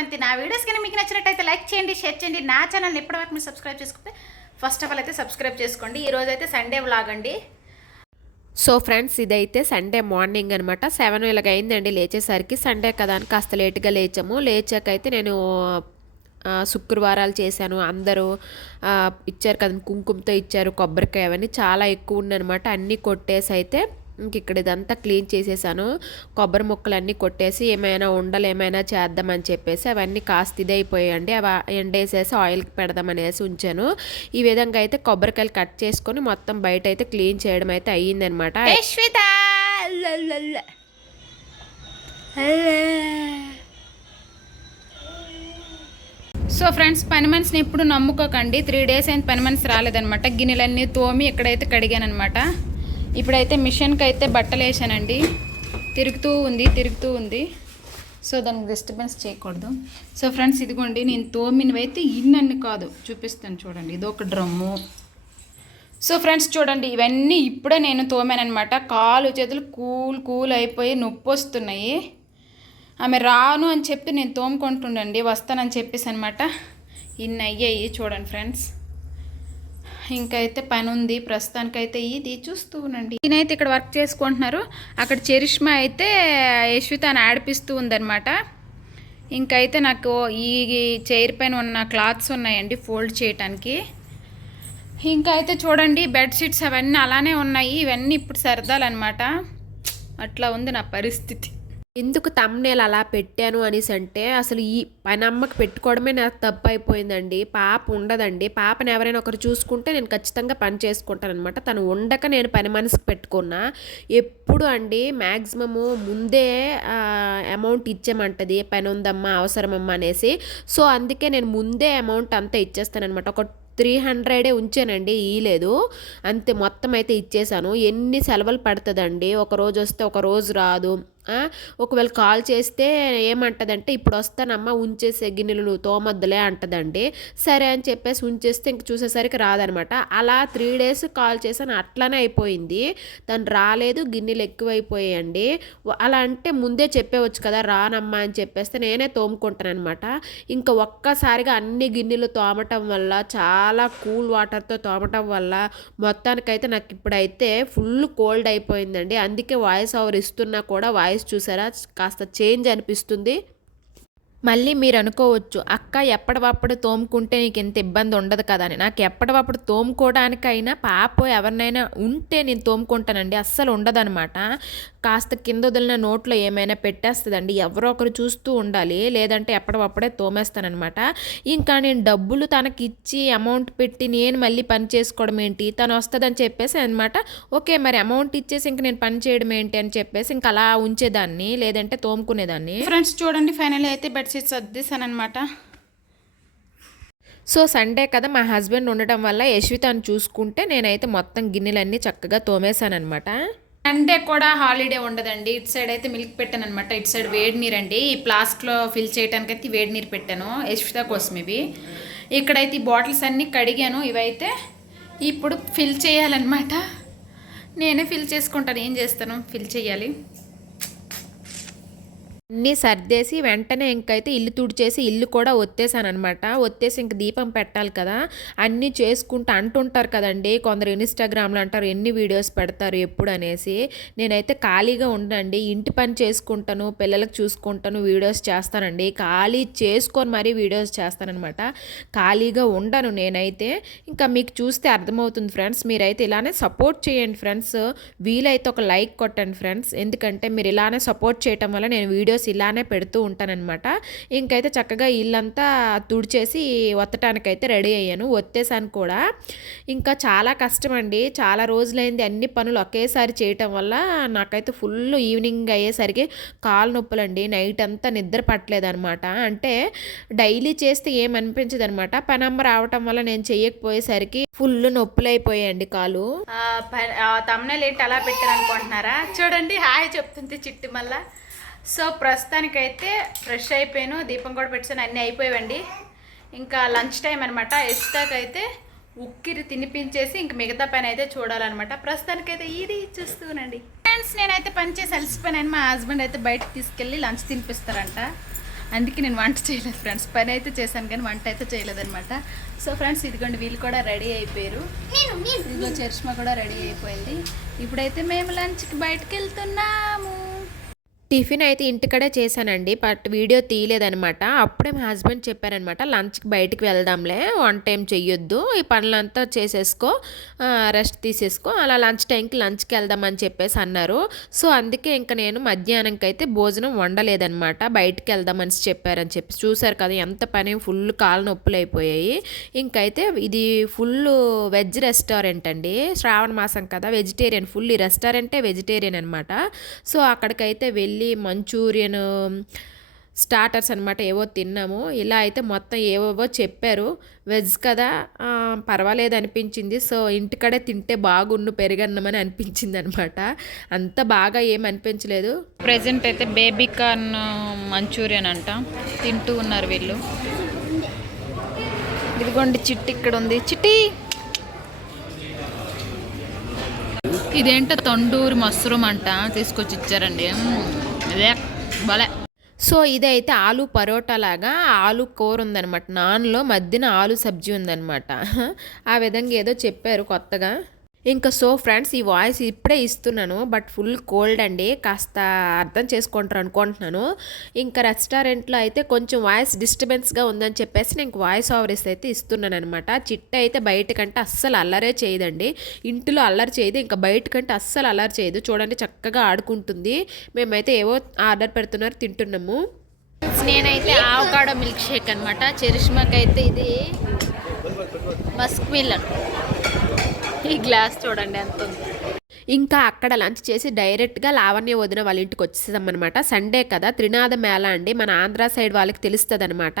అవంతి నా వీడియోస్ కానీ మీకు నచ్చినట్టయితే లైక్ చేయండి షేర్ చేయండి. నా ఛానల్ని ఎప్పటివరకు మీరు సబ్స్క్రైబ్ చేసుకుంటే ఫస్ట్ ఆఫ్ ఆల్ అయితే సబ్స్క్రైబ్ చేసుకోండి. ఈరోజు అయితే సండే వ్లాగ్ అండి. సో ఫ్రెండ్స్ ఇదైతే సండే మార్నింగ్ అనమాట సెవెన్ ఇలాగ అయిందండి లేచేసరికి. సండే కదా అని కాస్త లేట్గా లేచాము. లేచాకైతే నేను శుక్రవారాలు చేశాను. అందరూ ఇచ్చారు కదా కుంకుమతో ఇచ్చారు కొబ్బరికాయ అవన్నీ చాలా ఎక్కువ ఉన్నాయన్నమాట అన్నీ కొట్టేసి అయితే ఇంక ఇక్కడ ఇదంతా క్లీన్ చేసేసాను. కొబ్బరి ముక్కలు అన్నీ కొట్టేసి ఏమైనా ఉండలు ఏమైనా చేద్దామని చెప్పేసి అవన్నీ కాస్త ఇదైపోయాయండి. అవి ఎండేసేసి ఆయిల్కి పెడదామనేసి ఉంచాను. ఈ విధంగా అయితే కొబ్బరికాయలు కట్ చేసుకొని మొత్తం బయట అయితే క్లీన్ చేయడం అయితే అయ్యిందనమాట సో ఫ్రెండ్స్ పని మనిషిని ఎప్పుడు నమ్ముకోకండి. త్రీ డేస్ అయిన పని మనిషి రాలేదనమాట గిన్నెలన్నీ తోమి ఇక్కడైతే కడిగానమాట ఇప్పుడైతే మిషన్కి అయితే బట్టలు వేసానండి తిరుగుతూ ఉంది తిరుగుతూ ఉంది. సో దానికి డిస్టర్బెన్స్ చేయకూడదు. సో ఫ్రెండ్స్ ఇదిగోండి నేను తోమినవి అయితే ఇన్నన్ని కాదు. చూపిస్తాను చూడండి ఇది ఒక డ్రమ్ము. సో ఫ్రెండ్స్ చూడండి ఇవన్నీ ఇప్పుడే నేను తోమానమాట కాలు చేతులు కూల్ కూల్ అయిపోయి నొప్పి వస్తున్నాయి ఆమె రాను అని చెప్పి నేను తోముకుంటుండండి వస్తానని చెప్పేసి అనమాట ఇన్ని అయ్యాయి చూడండి ఫ్రెండ్స్. ఇంకైతే పని ఉంది ప్రస్తుతానికైతే ఇది. చూస్తూ ఉండండి. ఈయనైతే ఇక్కడ వర్క్ చేసుకుంటున్నారు. అక్కడ చరిష్మా అయితే యశ్వితాన్ని ఆడిపిస్తూ ఉందన్నమాట. ఇంకైతే నాకు ఈ చైర్ పైన ఉన్న క్లాత్స్ ఉన్నాయండి ఫోల్డ్ చేయటానికి. ఇంకా అయితే చూడండి బెడ్షీట్స్ అవన్నీ అలానే ఉన్నాయి. ఇవన్నీ ఇప్పుడు సర్దాలన్నమాట. అట్లా ఉంది నా పరిస్థితి. ఎందుకు తమ్నేలు అలా పెట్టాను అనేసి అంటే అసలు ఈ పని అమ్మకి పెట్టుకోవడమే నాకు తప్పు అయిపోయిందండి పాప ఉండదండి. పాపని ఎవరైనా ఒకరు చూసుకుంటే నేను ఖచ్చితంగా పని చేసుకుంటాను అనమాట తను ఉండక నేను పని మనసుకు పెట్టుకున్నా. ఎప్పుడు అండి మ్యాక్సిమము ముందే అమౌంట్ ఇచ్చేమంటది. పని ఉందమ్మా అవసరమమ్మా అనేసి. సో అందుకే నేను ముందే అమౌంట్ అంతా ఇచ్చేస్తానమాట ఒక త్రీ హండ్రెడే ఉంచానండి ఇయలేదు అంతే మొత్తం అయితే ఇచ్చేసాను. ఎన్ని సెలవులు పడుతుందండి? ఒక రోజు వస్తే ఒక రోజు రాదు. ఒకవేళ కాల్ చేస్తే ఏమంటదంటే ఇప్పుడు వస్తానమ్మా ఉంచేసే గిన్నెలు తోమద్దులే అంటదండి. సరే అని చెప్పేసి ఉంచేస్తే ఇంక చూసేసరికి రాదనమాట. అలా త్రీ డేస్ కాల్ చేశాను అట్లనే అయిపోయింది. తను రాలేదు గిన్నెలు ఎక్కువైపోయాయండి. అలా అంటే ముందే చెప్పేవచ్చు కదా రానమ్మా అని చెప్పేస్తే నేనే తోముకుంటాను అనమాట ఇంకా ఒక్కసారిగా అన్ని గిన్నెలు తోమటం వల్ల చాలా కూల్ వాటర్తో తోమటం వల్ల మొత్తానికైతే నాకు ఇప్పుడైతే ఫుల్ కోల్డ్ అయిపోయిందండి. అందుకే వాయిస్ ఓవర్ ఇస్తున్నా కూడా వాయిస్ చూసారా? కాస్త చేంజ్ అనిపిస్తుంది. మళ్ళీ మీరు అనుకోవచ్చు అక్క ఎప్పటివప్పుడు తోముకుంటే నీకు ఎంత ఇబ్బంది ఉండదు కదా అని. నాకు ఎప్పటివప్పుడు తోముకోవడానికైనా పాప ఎవరినైనా ఉంటే నేను తోముకుంటానండి. అస్సలు ఉండదనమాట కాస్త కింద వదిలిన నోట్లో ఏమైనా పెట్టేస్తుందండి. ఎవరో ఒకరు చూస్తూ ఉండాలి. లేదంటే ఎప్పటివప్పుడే తోమేస్తానమాట ఇంకా నేను డబ్బులు తనకి ఇచ్చి అమౌంట్ పెట్టి నేను మళ్ళీ పని చేసుకోవడం ఏంటి? తను వస్తుందని చెప్పేసి అనమాట ఓకే మరి అమౌంట్ ఇచ్చేసి ఇంక నేను పని చేయడం ఏంటి? అని చెప్పేసి ఇంకా అలా ఉంచేదాన్ని. లేదంటే తోముకునేదాన్ని. ఫ్రెండ్స్ చూడండి ఫైనల్ అయితే బెడ్షీట్స్ సర్దేశాను అనమాట సో సండే కదా మా హస్బెండ్ ఉండటం వల్ల యశ్వితాన్ని చూసుకుంటే నేనైతే మొత్తం గిన్నెలన్నీ చక్కగా తోమేశానమాట సండే కూడా హాలిడే ఉండదండి. ఇటు సైడ్ అయితే మిల్క్ పెట్టాను అనమాట ఇటు సైడ్ వేడి నీరు అండి. ఈ ఫ్లాస్క్లో ఫిల్ చేయడానికి అయితే వేడి నీరు పెట్టాను యశ్విత కోసం ఇవి. ఇక్కడైతే ఈ బాటిల్స్ అన్నీ కడిగాను. ఇవైతే ఇప్పుడు ఫిల్ చేయాలన్నమాట. నేనే ఫిల్ చేసుకుంటాను. ఏం చేస్తాను? ఫిల్ చేయాలి. అన్నీ సర్దేసి వెంటనే ఇంకైతే ఇల్లు తుడిచేసి ఇల్లు కూడా ఒత్తేసాను అనమాట ఒత్తేసి ఇంక దీపం పెట్టాలి కదా. అన్నీ చేసుకుంటూ అంటుంటారు కదండి. కొందరు ఇన్స్టాగ్రామ్లో అంటారు ఎన్ని వీడియోస్ పెడతారు ఎప్పుడు? అనేసి. నేనైతే ఖాళీగా ఉండండి ఇంటి పని చేసుకుంటాను పిల్లలకు చూసుకుంటాను వీడియోస్ చేస్తానండి. ఖాళీ చేసుకొని మరీ వీడియోస్ చేస్తానమాట ఖాళీగా ఉండను నేనైతే. ఇంకా మీకు చూస్తే అర్థమవుతుంది ఫ్రెండ్స్. మీరైతే ఇలానే సపోర్ట్ చేయండి ఫ్రెండ్స్. వీలైతే ఒక లైక్ కొట్టండి ఫ్రెండ్స్. ఎందుకంటే మీరు ఇలానే సపోర్ట్ చేయటం వల్ల నేను వీడియోస్ ఇలానే పెడుతూ ఉంటానన్నమాట. ఇంకైతే చక్కగా ఇల్లంతా తుడిచేసి ఒత్తటానికైతే రెడీ అయ్యాను. ఒత్తేసాను కూడా. ఇంకా చాలా కష్టం అండి చాలా రోజులైంది అన్ని పనులు ఒకేసారి చేయటం వల్ల నాకైతే ఫుల్ ఈవినింగ్ అయ్యేసరికి కాలు నొప్పులండి. నైట్ అంతా నిద్ర పట్టలేదనమాట అంటే డైలీ చేస్తే ఏమనిపించదు అనమాట పనమ్మ రావటం వల్ల నేను చేయకపోయేసరికి ఫుల్ నొప్పులు అయిపోయాయండి కాలు తమ్నెల్ ఏంటి అలా పెట్టారనుకుంటున్నారా? చూడండి హాయ్ చెప్తుంది చిట్టి మళ్ళా సో ప్రస్తుతానికైతే ఫ్రెష్ అయిపోయాను దీపం కూడా పెట్టాను అన్నీ అయిపోయావండి. ఇంకా లంచ్ టైం అనమాట అయితే ఉక్కిరి తినిపించేసి ఇంక మిగతా పని అయితే చూడాలన్నమాట. ప్రస్తుతానికైతే ఇది చూస్తూనండి ఫ్రెండ్స్ నేనైతే పని చేసి అలసిపోయాను. మా హస్బెండ్ అయితే బయటకు తీసుకెళ్ళి లంచ్ తినిపిస్తారంట. అందుకే నేను వంట చేయలేదు ఫ్రెండ్స్ పని అయితే చేశాను కానీ వంట అయితే చేయలేదన్నమాట. సో ఫ్రెండ్స్ ఇదిగోండి వీళ్ళు కూడా రెడీ అయిపోయారు. ఇదిగో చరిష్మా కూడా రెడీ అయిపోయింది. ఇప్పుడైతే మేము లంచ్కి బయటకు వెళ్తున్నాము. టిఫిన్ అయితే ఇంటికడే చేశానండి బట్ వీడియో తీయలేదనమాట. అప్పుడే మా హస్బెండ్ చెప్పారనమాట లంచ్కి బయటికి వెళ్దాంలే వన్ టైం చెయ్యొద్దు ఈ పనులంతా చేసేసుకో రెస్ట్ తీసేసుకో అలా లంచ్ టైంకి లంచ్కి వెళ్దామని చెప్పేసి అన్నారు. సో అందుకే ఇంకా నేను మధ్యాహ్నంకి అయితే భోజనం వండలేదనమాట బయటికి వెళ్దామని చెప్పారని చెప్పి. చూశారు కదా ఎంత పని ఫుల్ కాలు నొప్పులు అయిపోయాయి. ఇంకైతే ఇది ఫుల్ వెజ్ రెస్టారెంట్ అండి శ్రావణ మాసం కదా వెజిటేరియన్ ఫుల్ ఈ రెస్టారెంటే వెజిటేరియన్ అనమాట. సో అక్కడికైతే వెళ్ళి మంచూరియన్ స్టార్టర్స్ అనమాట ఏవో తిన్నాము. ఇలా అయితే మొత్తం ఏవేవో చెప్పారు. వెజ్ కదా పర్వాలేదు అనిపించింది. సో ఇంటికడే తింటే బాగుండు పెరిగన్నమని అనిపించింది అనమాట అంత బాగా ఏం అనిపించలేదు. ప్రెసెంట్ అయితే బేబీ కార్న్ మంచూరియన్ అంట. తింటూ ఉన్నారు వీళ్ళు. ఇదిగోండి చిట్టి ఇక్కడ ఉంది. చిట్టి! ఇదేంటో తొండూరి మష్రూమ్ అంట. తీసుకొచ్చి ఇచ్చారండి. ఇదే భలే. సో ఇదైతే ఆలు పరోటా లాగా ఆలు కూర ఉందనమాట నాన్లో మధ్యన ఆలు సబ్జీ ఉందనమాట ఆ విధంగా ఏదో చెప్పారు కొత్తగా. ఇంకా సో ఫ్రెండ్స్ ఈ వాయిస్ ఇప్పుడే ఇస్తున్నాను బట్ ఫుల్ కోల్డ్ అండి. కాస్త అర్థం చేసుకుంటారు అనుకుంటున్నాను. ఇంకా రెస్టారెంట్లో అయితే కొంచెం వాయిస్ డిస్టర్బెన్స్గా ఉందని చెప్పేసి నేను వాయిస్ ఓవర్ అయితే ఇస్తున్నాను అనమాట చిట్ట అయితే బయటకంటే అస్సలు అల్లరే చేయదండి. ఇంటిలో అల్లరి చేయదు ఇంకా బయటకంటే అస్సలు అల్లరి చేయదు. చూడండి చక్కగా ఆడుకుంటుంది. మేమైతే ఏవో ఆర్డర్ పెడుతున్నారు తింటున్నాము. నేనైతే ఆవకాడో మిల్క్ షేక్ అనమాట చరిష్మాకి అయితే ఇది మస్క్ మిల్లన్ ఈ గ్లాస్ చూడండి ఎంత ఉంది. ఇంకా అక్కడ లంచ్ చేసి డైరెక్ట్గా లావణ్య వదిన వాళ్ళ ఇంటికి వచ్చేసామన్నమాట. సండే కదా త్రినాద మేళ అండి. మన ఆంధ్ర సైడ్ వాళ్ళకి తెలుస్తుంది అనమాట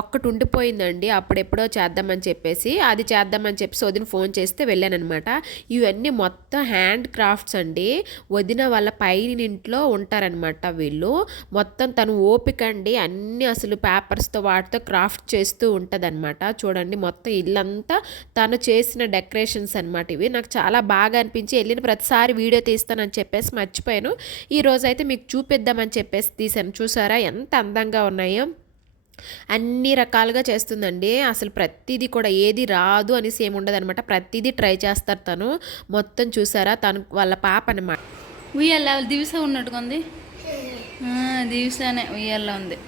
ఒక్కటి ఉండిపోయిందండి. అప్పుడెప్పుడో చేద్దామని చెప్పేసి అది చేద్దామని చెప్పేసి వదిన ఫోన్ చేస్తే వెళ్ళానమాట ఇవన్నీ మొత్తం హ్యాండ్ క్రాఫ్ట్స్ అండి. వదిన వాళ్ళ పైన ఇంట్లో ఉంటారనమాట వీళ్ళు. మొత్తం తను ఓపిక అండి. అన్ని అసలు పేపర్స్తో వాటితో క్రాఫ్ట్ చేస్తూ ఉంటుందన్నమాట. చూడండి మొత్తం ఇల్లంతా తను చేసిన డెకరేషన్స్ అనమాట ఇవి. నాకు చాలా బాగా అనిపించి వెళ్ళి నేను ప్రతిసారి వీడియో తీస్తానని చెప్పేసి మర్చిపోయాను. ఈ అయితే మీకు చూపిద్దామని చెప్పేసి తీశాను. చూసారా ఎంత అందంగా ఉన్నాయో. అన్ని రకాలుగా చేస్తుందండి. అసలు ప్రతిదీ కూడా ఏది రాదు అనేసి ఏమి ఉండదు అనమాట ప్రతిదీ ట్రై చేస్తారు తను. మొత్తం చూసారా? తను వాళ్ళ పాప అనమాట ఉయ్యాల దివిస ఉన్నట్టుగా ఉంది. ఆ, ఉయ్యాల ఉంది.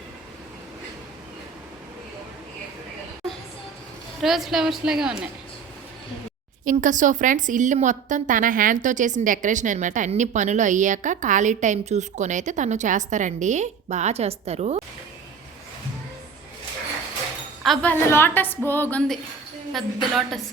రోజ్ ఫ్లవర్స్ ఉన్నాయి. ఇంకా సో ఫ్రెండ్స్ ఇల్లు మొత్తం తన హ్యాండ్తో చేసిన డెకరేషన్ అనమాట అన్ని పనులు అయ్యాక ఖాళీ టైం చూసుకొని అయితే తను చేస్తారండి. బాగా చేస్తారు. అబ్బా లోటస్ బాగుంది పెద్ద లోటస్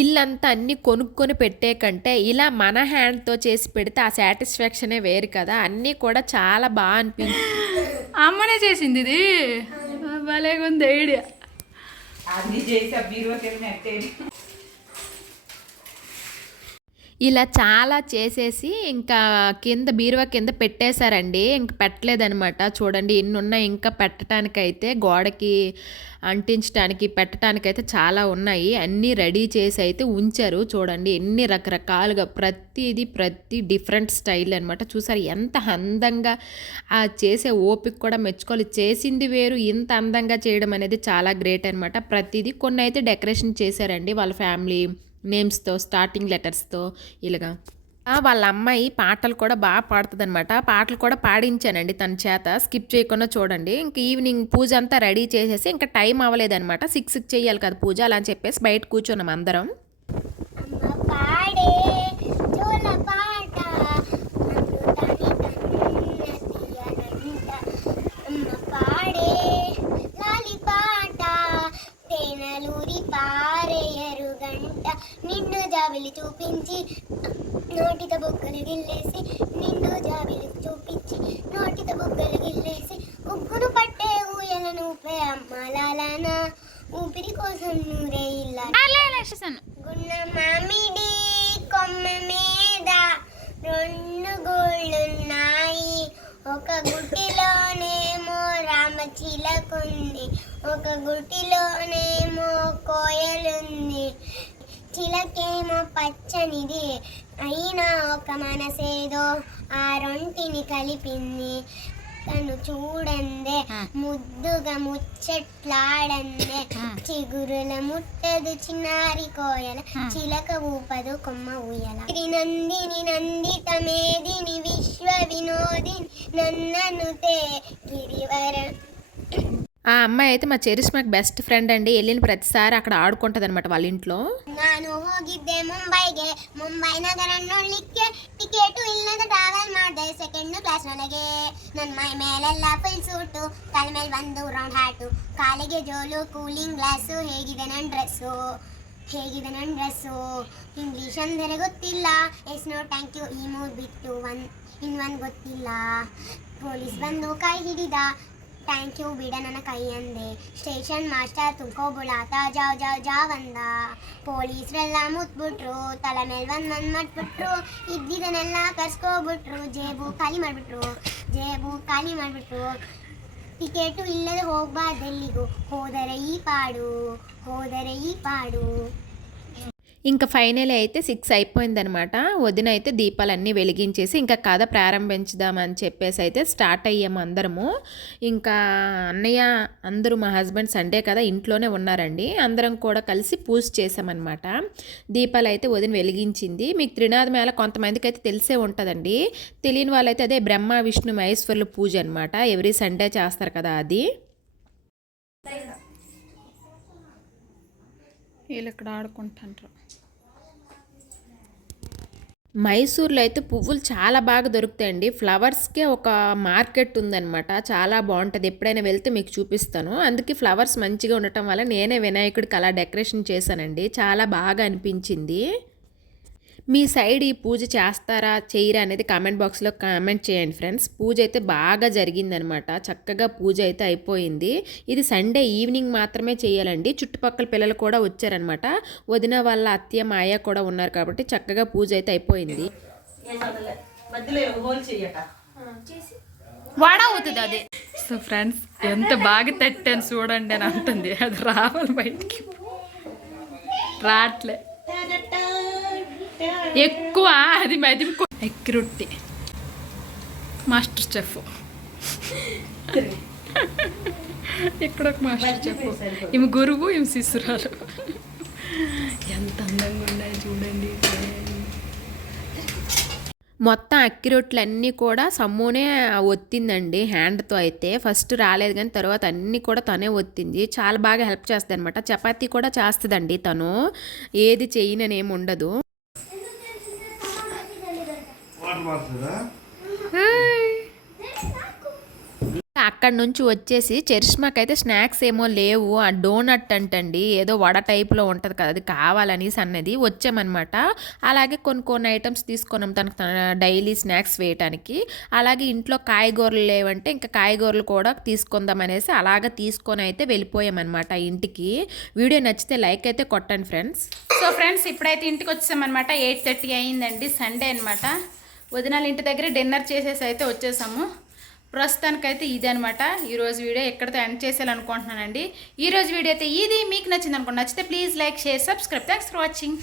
ఇల్లంతా అన్ని కొనుక్కొని పెట్టే కంటే ఇలా మన హ్యాండ్తో చేసి పెడితే ఆ సాటిస్ఫాక్షనే వేరు కదా. అన్నీ కూడా చాలా బాగా అనిపించి అమ్మనే చేసింది ఇది. భలేగుంది ఐడియా. అన్ని చేసి ఆ బీరువాకి నెట్టేది ఇలా చాలా చేసేసి ఇంకా కింద బీరువా కింద పెట్టేశారండి. ఇంక పెట్టలేదనమాట చూడండి ఇన్ని ఉన్నాయి ఇంకా పెట్టడానికైతే గోడకి అంటించడానికి పెట్టడానికైతే చాలా ఉన్నాయి. అన్నీ రెడీ చేసి అయితే ఉంచారు. చూడండి ఎన్ని రకరకాలుగా ప్రతిది ప్రతి డిఫరెంట్ స్టైల్ అనమాట చూసారు ఎంత అందంగా ఆ చేసే ఓపిక కూడా మెచ్చుకోవాలి. చేసింది వేరు ఇంత అందంగా చేయడం అనేది చాలా గ్రేట్ అనమాట ప్రతిదీ కొన్ని అయితే డెకరేషన్ చేశారండి వాళ్ళ ఫ్యామిలీ. నేమ్స్తో స్టార్టింగ్ లెటర్స్తో ఇలాగా. వాళ్ళ అమ్మాయి పాటలు కూడా బాగా పాడుతుంది అనమాట పాటలు కూడా పాడించానండి తన చేత. స్కిప్ చేయకుండా చూడండి. ఇంక ఈవినింగ్ పూజ అంతా రెడీ చేసేసి ఇంకా టైం అవ్వలేదన్నమాట. సిక్స్ చేయాలి కదా పూజ అలా అని చెప్పేసి బయట కూర్చున్నాం అందరం. పాడే పాట. నిన్ను జాబిలి చూపించి నోటిత బొగ్గలు గిల్లేసి నిన్ను జాబిలి చూపించి నోటిత బొగ్గలు గిల్లేసి ఉగ్గును పట్టే ఊయలను ఊపే అమ్మ లాలన ఊపిరి కోసం నూరే ఇల్లా గున్న మామిడి కొమ్మ మీద రెండు గోళ్ళున్నాయి. ఒక గుట్టిలోనేమో రామచిలకుంది ఒక గుట్టిలోనేమో కోయలుంది. చిలకేమో పచ్చనిది. అయినా ఒక మనసేదో ఆ రొంటిని కలిపింది. తను చూడందే ముద్దుగా ముచ్చట్లాడందే. చిగురుల ముట్టదు చిన్నారి కోయల చిలక ఊపదు కొమ్మ ఊయల. నందిని నందిత మేదిని విశ్వ వినోదిని నన్ననుతే గిరివర ఆ అమ్మాయి అయితే మా చెరిష్ ಬೆಸ್ಟ್ ಫ್ರೆಂಡ್ ಅಂಡಿ అండి. వెళ్ళిన ప్రతిసారి అక్కడ ఆడుకుంటది అనమాట ನಾನು ಹೋಗಿದ್ದೆ ಮುಂಬೈಗೆ ಮುಂಬೈನಗರ ನೋಡ್ಲಿಕ್ಕೆ ಟಿಕೆಟು ಇಲ್ಲದ ಟ್ರಾವೆಲ್ ಮಾಡಿದೆ ಸೆಕೆಂಡ್ ಕ್ಲಾಸ್ ನನಗೆ ನನ್ನ ಮೈ ಮೇಲೆಲ್ಲ ಫುಲ್ ಸೂಟು ತಲೆ ಮೇಲೆ ಬಂದು ರೌಂಡ್ ಹ್ಯಾಟು ಕಾಲಿಗೆ ಜೋಲು ಕೂಲಿಂಗ್ ಗ್ಲಾಸು ಹೇಗಿದೆ ನನ್ನ ಡ್ರೆಸ್ಸು ಹೇಗಿದೆ ನನ್ನ ಡ್ರೆಸ್ಸು ಇಂಗ್ಲೀಷ್ ಅಂದರೆ ಗೊತ್ತಿಲ್ಲ ಎಸ್ ನೋ ಥ್ಯಾಂಕ್ ಯು ಈ ಮೂರು ಬಿಟ್ಟು ಒನ್ ಇನ್ನೊಂದು ಗೊತ್ತಿಲ್ಲ ಪೊಲೀಸ್ ಬಂದು ಕೈ ಹಿಡಿದ ಥ್ಯಾಂಕ್ ಯು, ಬಿಡ ನನ್ನ ಕೈ ಅಂದೆ. ಸ್ಟೇಷನ್ ಮಾಸ್ಟರ್ ತುಮಕೋ ಬುಳಾತ ಜಾವ್ ಜಾವ್ ಜಾವ್ ಅಂದ. ಪೊಲೀಸರೆಲ್ಲ ಮುತ್ಬಿಟ್ರು, ತಲೆ ಮೇಲೆ ಬಂದು ಒಂದ್ ಮಾಡ್ಬಿಟ್ರು ಇದ್ದಿದ್ದನ್ನೆಲ್ಲ ಕರ್ಸ್ಕೊಬಿಟ್ರು, ಜೇಬು ಖಾಲಿ ಮಾಡಿಬಿಟ್ರು, ಜೇಬು ಖಾಲಿ ಮಾಡಿಬಿಟ್ರು. ಟಿಕೆಟು ಇಲ್ಲದೆ ಹೋಗ್ಬಾರ್ದು ಎಲ್ಲಿಗೂ. ಹೋದರೆ ಈ ಪಾಡು, ಹೋದರೆ ಈ ಪಾಡು. ఇంకా ఫైనల్ అయితే సిక్స్ అయిపోయిందనమాట. వదిన అయితే దీపాలన్నీ వెలిగించేసి ఇంకా కథ ప్రారంభించుదామని చెప్పేసి అయితే స్టార్ట్ అయ్యాము అందరము. ఇంకా అన్నయ్య అందరూ మా హస్బెండ్ సండే కదా ఇంట్లోనే ఉన్నారండి. అందరం కూడా కలిసి పూజ చేసామన్నమాట దీపాలు అయితే వదిన వెలిగించింది. మీకు త్రినాథ మేళ కొంతమందికి అయితే తెలిసే ఉంటుందండి. తెలియని వాళ్ళైతే అదే బ్రహ్మ విష్ణు మహేశ్వరుల పూజ అనమాట ఎవ్రీ సండే చేస్తారు కదా అది. వీళ్ళు ఇక్కడ ఆడుకుంటుంటారు. మైసూర్లో అయితే పువ్వులు చాలా బాగా దొరుకుతాయండి. ఫ్లవర్స్కే ఒక మార్కెట్ ఉందన్నమాట. చాలా బాగుంటుంది. ఎప్పుడైనా వెళ్తే మీకు చూపిస్తాను. అందుకే ఫ్లవర్స్ మంచిగా ఉండటం వల్ల నేనే వినాయకుడికి అలా డెకరేషన్ చేశానండి. చాలా బాగా అనిపించింది. మీ సైడ్ ఈ పూజ చేస్తారా చేయరా అనేది కామెంట్ బాక్స్లో కామెంట్ చేయండి ఫ్రెండ్స్ పూజ అయితే బాగా జరిగిందనమాట. చక్కగా పూజ అయితే అయిపోయింది. ఇది సండే ఈవినింగ్ మాత్రమే చేయాలండి. చుట్టుపక్కల పిల్లలు కూడా వచ్చారనమాట. వదిన వాళ్ళ అత్తయ్య మాయ కూడా ఉన్నారు కాబట్టి చక్కగా పూజ అయితే అయిపోయింది. మధ్యలో హోల్ చెయ్యట వాడ అవుతుంది అది. సో ఫ్రెండ్స్ ఎంత బాగా తట్టాను చూడండి అని అంటుంది. అది రావాలి బయటికి. రాట్లే. ఎక్కువ అది మది ఎక్కి రొట్టి. Master chef. ఇక్కడ ఒక మాస్టర్ చెఫ్. ఈమె గురువు ఈమె శిశురాలు ఎంత అందంగా ఉన్నాయి చూడండి మొత్తం అక్కి రొట్టెలన్నీ కూడా సమ్మోనే ఒత్తిందండి హ్యాండ్తో అయితే. ఫస్ట్ రాలేదు కానీ తర్వాత అన్నీ కూడా తనే ఒత్తింది. చాలా బాగా హెల్ప్ చేస్తుంది అనమాట చపాతీ కూడా చేస్తుందండి తను. ఏది చేయనని ఏమి ఉండదు. మారుతుందా అక్కడ నుంచి వచ్చేసి చరిష్మాకైతే స్నాక్స్ ఏమో లేవు ఆ డోనట్ అంటండి ఏదో వడ టైప్లో ఉంటుంది కదా అది కావాలనేసి అన్నది వచ్చామన్నమాట. అలాగే కొన్ని కొన్ని ఐటమ్స్ తీసుకున్నాం తనకు డైలీ స్నాక్స్ వేయటానికి. అలాగే ఇంట్లో కాయగూరలు లేవంటే ఇంకా కాయగూరలు కూడా తీసుకుందాం అనేసి అలాగ తీసుకొని అయితే వెళ్ళిపోయామన్నమాట ఇంటికి. వీడియో నచ్చితే లైక్ అయితే కొట్టండి ఫ్రెండ్స్. సో ఫ్రెండ్స్ ఇప్పుడైతే ఇంటికి వచ్చామన్నమాట ఎయిట్ థర్టీ అయిందండి సండే అనమాట వదినాల ఇంటి దగ్గర డిన్నర్ చేసేసి అయితే వచ్చేసాము. ప్రస్తుతానికైతే ఇది అనమాట ఈరోజు వీడియో ఎక్కడితో ఎండ్ చేసేయాలనుకుంటున్నానండి. ఈరోజు వీడియో అయితే ఇది. మీకు నచ్చింది అనుకోండి నచ్చితే please like share subscribe. Thanks for watching